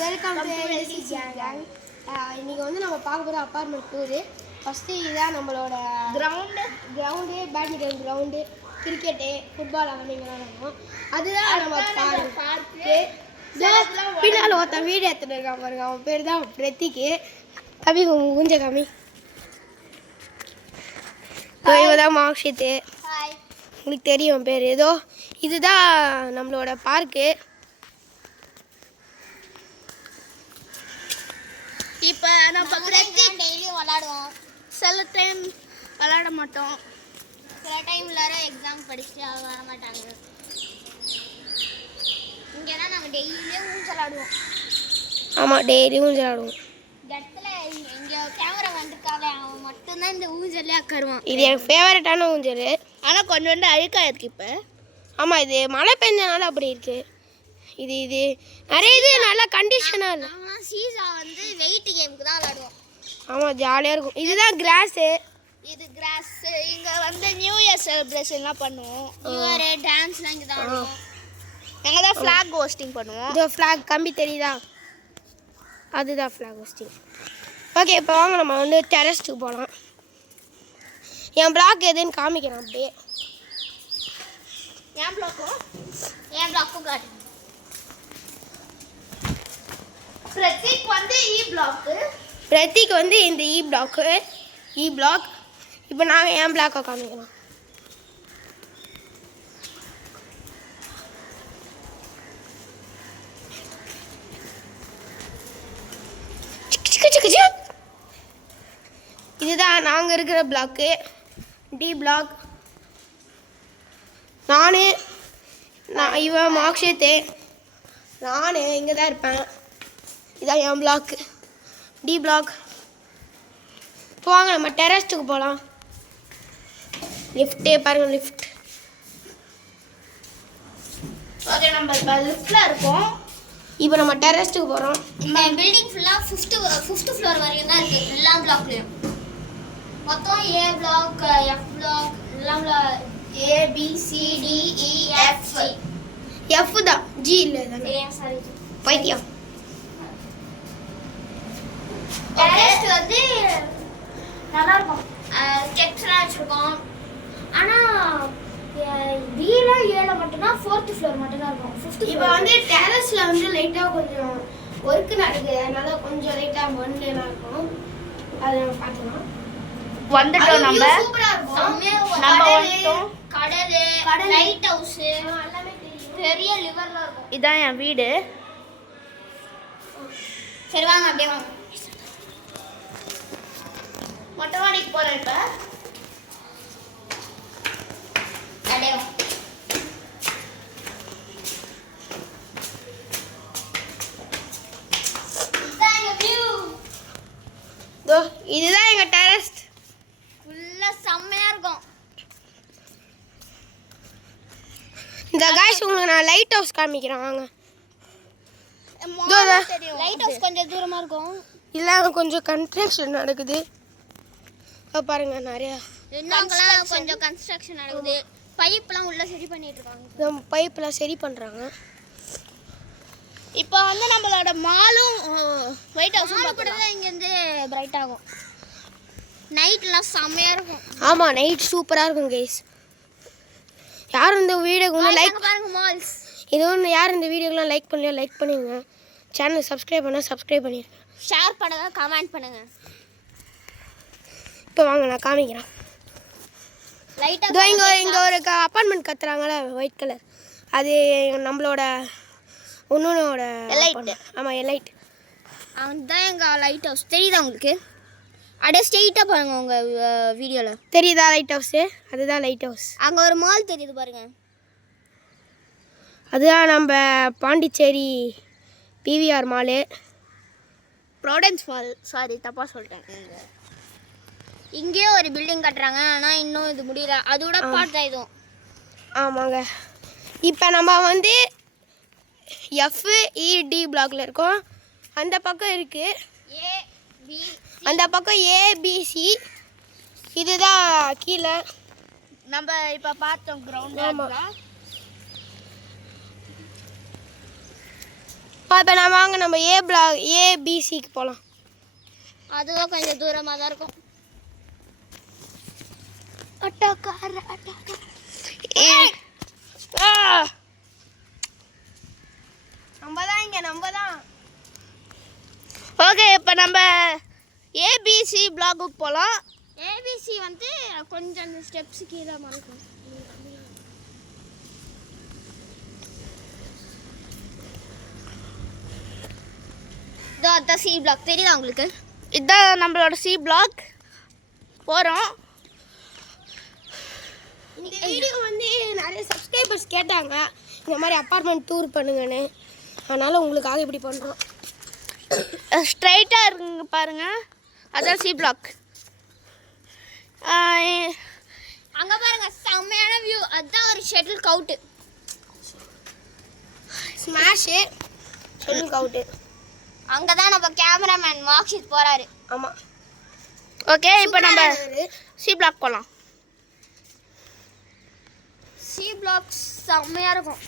Welcome to LC gang. இன்னைக்கு வந்து நம்ம பார்க்க போகிற அப்பார்ட்மெண்ட் டூரு. ஃபஸ்ட்டு இதுதான் நம்மளோட ground badminton ground, cricket, football அப்படிங்கிறோம். அதுதான் நம்ம பார்க்கு. பின்னால் ஒருத்தன் வீடு எடுத்துகிட்டு இருக்கான் பாருங்க, அவன் பேர் தான் பிரத்திக்கு. கம்மி குஞ்ச கம்மி இவதான் மார்க்ஷீட்டு. உங்களுக்கு தெரியும் பேர் ஏதோ. இதுதான் நம்மளோட பார்க்கு. இப்போ நம்ம டெய்லியும் விளாடுவோம். சில டைம் விளாட மாட்டோம், சில டைம் எல்லாரும் எக்ஸாம் படிச்சுட்டு வர மாட்டாங்க. இங்கே தான் நாங்கள் டெய்லியும் ஊஞ்சல் விளாடுவோம். ஆமாம், டெய்லியும் ஊஞ்சல் ஆடுவோம். இந்த இடத்துல இங்கே கேமரா வந்துருக்காங்க, அவன் மட்டும்தான் இந்த ஊஞ்சல்லே உட்காருவான். இது எனக்கு ஃபேவரட்டான ஊஞ்சல். ஆனால் கொஞ்சோண்டு அழுக்காக இருக்கு இப்போ. ஆமாம், இது மழை பெஞ்சனால அப்படி இருக்கு. இது நிறைய இது நல்லா கண்டிஷனாக இல்லை. சீசா வந்து வெயிட் கேமுக்கு தான் விளாடுவோம். ஆமாம், ஜாலியாக இருக்கும். இதுதான் கிராஸு. இது கிராஸ். இங்கே வந்து நியூ இயர் செலிப்ரேஷன்லாம் பண்ணுவோம். நியூ இயர் டான்ஸ்லாம் இங்கே தான் ஆடுவோம். எங்கே தான் ஃப்ளாக் ஹோஸ்டிங் பண்ணுவோம். இதோ ஃப்ளாக் கம்பி தெரியுதா, அதுதான் ஃப்ளாக் ஹோஸ்டிங். ஓகே, இப்போ வாங்க நம்ம வந்து டெரஸ்ட்டுக்கு போகலாம். என் பிளாக் எதுன்னு காமிக்கிறேன் அப்படியே. என் பிளாக்கும் காட்டு. பிரதீக் வந்து பிரதீக் வந்து இந்த இ பிளாக். இப்போ நாங்கள் என் பிளாக்கை காமிக்கிறோம். இதுதான் நாங்கள் இருக்கிற பிளாக்கு, டி பிளாக். நான் இவன் மார்க்ஷீத்து, நான் இங்கே தான் இருப்பேன். இதான் என் பிளாக்கு, டி பிளாக். இப்போ வாங்க நம்ம டெரஸ்ட்டுக்கு போகலாம். லிஃப்ட்டே பாருங்கள், லிஃப்ட். ஓகே, நம்ம இப்போ லிஃப்ட்டில் இருக்கோம். இப்போ நம்ம டெரஸ்ட்டுக்கு போகிறோம். இந்த பில்டிங் ஃபுல்லாக ஃபிஃப்த் ஃப்ளோர் வரைக்கும் தான் இருக்குது, எல்லா பிளாக்லேயும். மொத்தம் ஏ பிளாக், எஃப் பிளாக், எல்லாம் ABCDEF. எஃப் தான், ஜி இல்லை தானே. சாரி, பைத்தியம். டெரஸ்ட் வந்து நல்லா இருக்கும். ஸ்டெப்ஸ்லாம் வச்சுருக்கோம். ஆனால் பியில் ஏழை மட்டும்தான், ஃபோர்த்து ஃப்ளோர் மட்டும்தான் இருக்கும். இப்போ வந்து டெரஸில் வந்து லைட்டாக கொஞ்சம் ஒர்க்கு நடக்குது, அதனால கொஞ்சம் லைட்டாக மண்ணுலாம் இருக்கும். அதை நம்ம பார்த்துக்கலாம். வந்துட்டோம் நம்ம. சூப்பராக இருக்கும். நம்ம கடல், லைட் ஹவுஸ், எல்லாமே பெரிய லிவர்லாம் இருக்கும். இதான் என் வீடு. சரி வாங்க, அப்படியே வாங்க. மொட்டை மாடிக்கு போகிறேன் இப்போ. அப்படியே வாங்க. இதுதான் எங்க டெரஸ். ஃபுல்லா செம்மையா இருக்கும். இந்த காய்ஸ் உங்களுக்கு நான் லைட் ஹவுஸ் காமிக்கிறேன் வாங்க. லைட் ஹவுஸ் கொஞ்சம் தூரமா இருக்கும். இல்ல கொஞ்சம் கன்ஸ்ட்ரக்ஷன் நடக்குது. பாருங்க, நிறைய இன்னும் கொஞ்சம் கன்ஸ்ட்ரக்ஷன் நடக்குது. பைப்லாம் உள்ள சரி பண்ணிட்டு இருக்காங்க. பைப்லாம் சரி பண்றாங்க. இப்போ வந்து நம்மளோட மாலும் ஒயிட் ஹவுஸும் கூட தான் இங்கேருந்து பிரைட் ஆகும். நைட்லாம் செம்மையாக இருக்கும். ஆமாம், நைட் சூப்பராக இருக்கும் கைஸ். யாரும் இந்த வீடியோக்கு லைக் பாருங்க மால்ஸ். இது ஒன்று யார் இந்த வீடியோக்கெலாம் லைக் பண்ணலையோ லைக் பண்ணிடுங்க. சேனல் சப்ஸ்கிரைப் பண்ணால் சப்ஸ்கிரைப் பண்ணிடுங்க. ஷேர் பண்ணுங்க, கமெண்ட் பண்ணுங்க. இப்போ வாங்க நான் காமிக்கிறேன். லைட்டாக இங்கே ஒரு அப்பார்ட்மெண்ட் கத்துறாங்களே ஒயிட் கலர், அது நம்மளோட ஒன்னோட எலைட். ஆமாம், எலைட். அதுதான் எங்கள் லைட் ஹவுஸ். தெரியுதா உங்களுக்கு? அப்படியே ஸ்ட்ரெயிட்டாக பாருங்கள் உங்கள் வீடியோவில். தெரியுதா லைட் ஹவுஸு? அதுதான் லைட் ஹவுஸ். அங்கே ஒரு மால் தெரியுது பாருங்கள், அதுதான் நம்ம Pondicherry PVR mall. Providence mall. Sorry, தப்பாக சொல்லிட்டேன். இங்கேயே ஒரு பில்டிங் கட்டுறாங்க, ஆனால் இன்னும் இது முடியல. அதோட பார்ட் தான் இதுவும். ஆமாங்க, இப்போ நம்ம வந்து FED பிளாக்ல இருக்கோம். அந்த பக்கம் இருக்கு அந்த பக்கம் ABC. இதுதான் கீழே நம்ம இப்போ பார்த்தோம் கிரவுண்ட். இப்போ நான் வாங்க நம்ம ஏபிசிக்கு போகலாம். அதுவும் கொஞ்சம் தூரமாக தான் இருக்கும். நம்ம தான். ஓகே, இப்போ நம்ம ஏபிசி பிளாக்குக்கு போகலாம். ஏபிசி வந்து கொஞ்சம் அந்த ஸ்டெப்ஸ் கீழே மறக்கும். இதோ அதான் சி பிளாக் தெரியுதா உங்களுக்கு? இதுதான் நம்மளோட சி பிளாக். போகிறோம். இந்த வீடியோ வந்து நிறைய சப்ஸ்கிரைபர்ஸ் கேட்டாங்க இந்த மாதிரி அப்பார்ட்மெண்ட் டூர் பண்ணுங்கன்னு. அதனால் உங்களுக்காக இப்படி பண்ணுறோம். ஸ்ட்ரைட்டாக இருக்குங்க பாருங்க, அதான் சி பிளாக். அங்கே பாருங்க செம்மையான வியூ. அதுதான் ஒரு ஷட்டில் கவுட்டு. ஸ்மாஷு ஷட்டில் கவுட்டு. அங்கே தான் நம்ம கேமராமேன் மார்க்ஷித் போகிறாரு. ஆமாம். ஓகே, இப்போ நம்ம சி பிளாக் போகலாம். சி பிளாக் செம்மையாக இருக்கும்.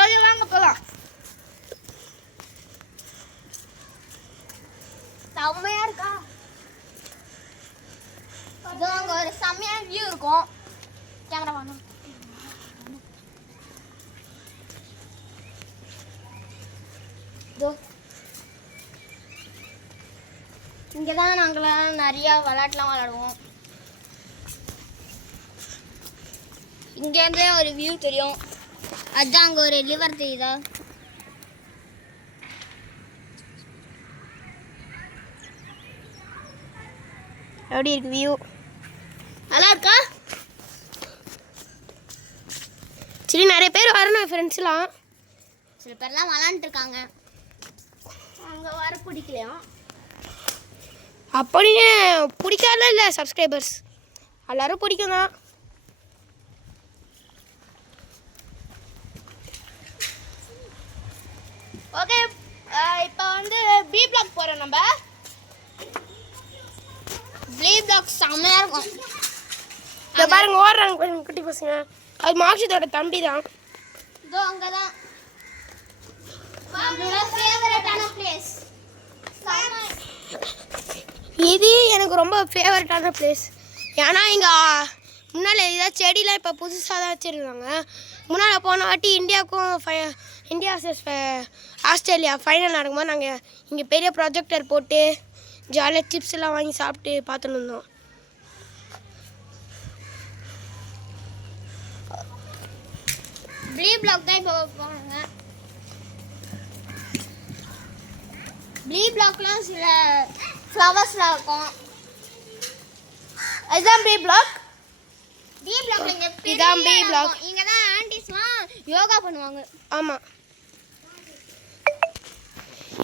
ஓகே, வாங்க போகலாம். செம்மையாக இருக்கா? இதோ அங்கே ஒரு செம்மையான வியூ இருக்கும். கேமரா வாங்க. இங்கே தான் நாங்களாம் நிறையா விளையாட்டுலாம் விளையாடுவோம். இங்கேருந்தே ஒரு வியூ தெரியும். அதுதான் அங்கே ஒரு ரிவர் தெரியுதா? எப்படி இருக்கு வியூ? நல்லா இருக்கா? சரி, நிறைய பேர் வரணும் ஃப்ரெண்ட்ஸ்லாம். சில பேர்லாம் விளாண்டுருக்காங்க. அங்கே வர பிடிக்கலையா? அப்படின்னு பிடிக்காத இல்லை சப்ஸ்கிரைபர்ஸ், எல்லோரும் பிடிக்கும் தான். ஓகே, இப்போ வந்து பி பிளாக் போகிறோம். நம்ம பி பிளாக் செம்மையாக இருக்கும். இதை பாருங்க, ஓடுறாங்க பாருங்க குட்டி பசங்க. அது மார்க்ஷித்தோட தம்பி தான். இதோ அங்கே தான் நம்மளோட ஃபேவரட்டான பிளேஸ். இது எனக்கு ரொம்ப ஃபேவரட்டான பிளேஸ். ஏன்னா இங்கே முன்னால் ஏதாவது செடிலாம் இப்போ புதுசாக தான் வச்சுருக்காங்க. முன்னால் போன வாட்டி இந்தியா vs ஆஸ்திரேலியா ஃபைனல் நடக்கும்போது நாங்கள் இங்கே பெரிய ப்ரொஜெக்டர் போட்டு ஜாலியாக சிப்ஸ் எல்லாம் வாங்கி சாப்பிட்டு பார்த்துன்னு இருந்தோம். ப்ளூ பிளாக் தான் இப்போ போகிறாங்க. ப்ளூ பிளாக்லாம் சில ஃப்ளவர்ஸ்லாம் இருக்கும். அதுதான் பி பிளாக். பி பிளாக் இதான் பி பிளாக். இங்கே தான் ஆண்டிஸ்லாம் யோகா பண்ணுவாங்க. ஆமாம்,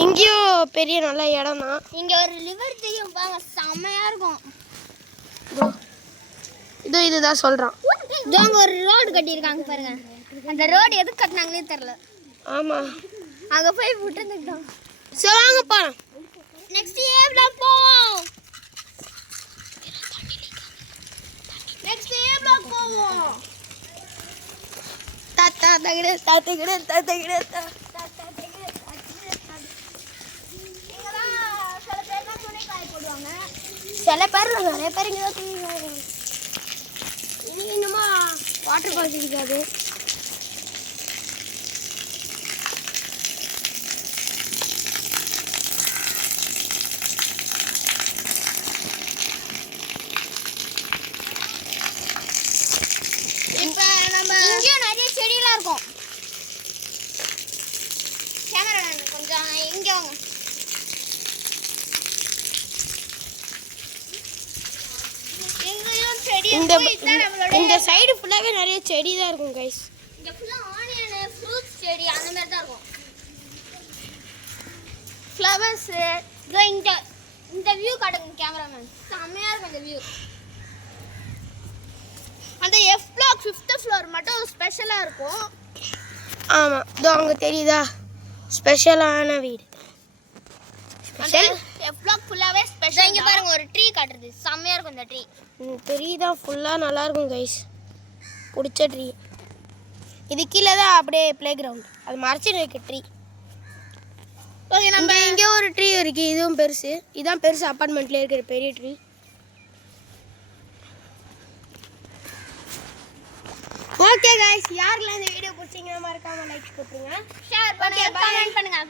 இங்கேயும் பெரிய நல்ல இடம் தான். இங்கே ஒரு ரிவர் தெரியும் பாருங்க, செம்மையாக இருக்கும். இதுதான் சொல்கிறான். இதோ அங்கே ஒரு ரோடு கட்டியிருக்காங்க பாருங்க. அந்த ரோடு எதுக்கு கட்டினாங்கன்னே தெரில. ஆமாம், அங்கே போய் விட்டுருந்துட்டோம். சரி வாங்க போகலாம். நெக்ஸ்ட் ஏ பிளாக் போவோம். நெக்ஸ்ட் ஏ பிளாக் போவோம். தாத்தா தகிட தாத்தகிட தாத்தகிட சில பேர்லாம் துணி காய போடுவாங்க. சில பேர் நிறைய பேர் இங்கே தான் தூங்குவாங்க. இன்னுமா வாட்டர் ஃபால்ஸ் இருக்காது. இப்போ நம்ம இங்கேயும் நிறைய செடியெல்லாம் இருக்கும். கேமரா கொஞ்சம் இங்கே வாங்க. எங்கேயும் செடி இந்த சைடு ஃபுல்லாகவே நிறைய செடி தான் இருக்கும் கைஸ். இங்கே ஃபுல்லாக ஆனியன் ஃப்ரூட்ஸ் செடி அந்த மாதிரி தான் இருக்கும். ஃப்ளவர்ஸு இதோ இந்த வியூ காட்டுங்க கேமராமேன். செம்மையாக இருக்கும் இந்த வியூ. அந்த எஃப் பிளாக் 5th ஃப்ளோர் மட்டும் ஸ்பெஷலாக இருக்கும். ஆமாம், இதோ அங்கே தெரியுதா ஸ்பெஷலான வீடு. அந்த எஃப் பிளாக் ஃபுல்லாகவே ஸ்பெஷல். இங்கே பாருங்க ஒரு ட்ரீ காட்டுறது, செம்மையாக இருக்கும் இந்த ட்ரீ. ட்ரீ தான் ஃபுல்லாக நல்லாயிருக்கும் கைஸ், பிடிச்ச ட்ரீ. இது கீழே தான் அப்படியே ப்ளே கிரவுண்ட். அது மறைச்சின்னு இருக்க ட்ரீ. ஓகே நம்ம இங்கே ஒரு ட்ரீ இருக்குது, இதுவும் பெருசு. இதுதான் பெருசு அப்பார்ட்மெண்ட்லேயே இருக்கிற பெரிய ட்ரீ. ஓகே கைஸ், யாருக்கெல்லாம் இந்த வீடியோ பிடிச்சிங்கன்னா மறக்காம லைக் போட்டுருங்க, ஷேர் பண்ணுங்க, கமெண்ட் பண்ணுங்க.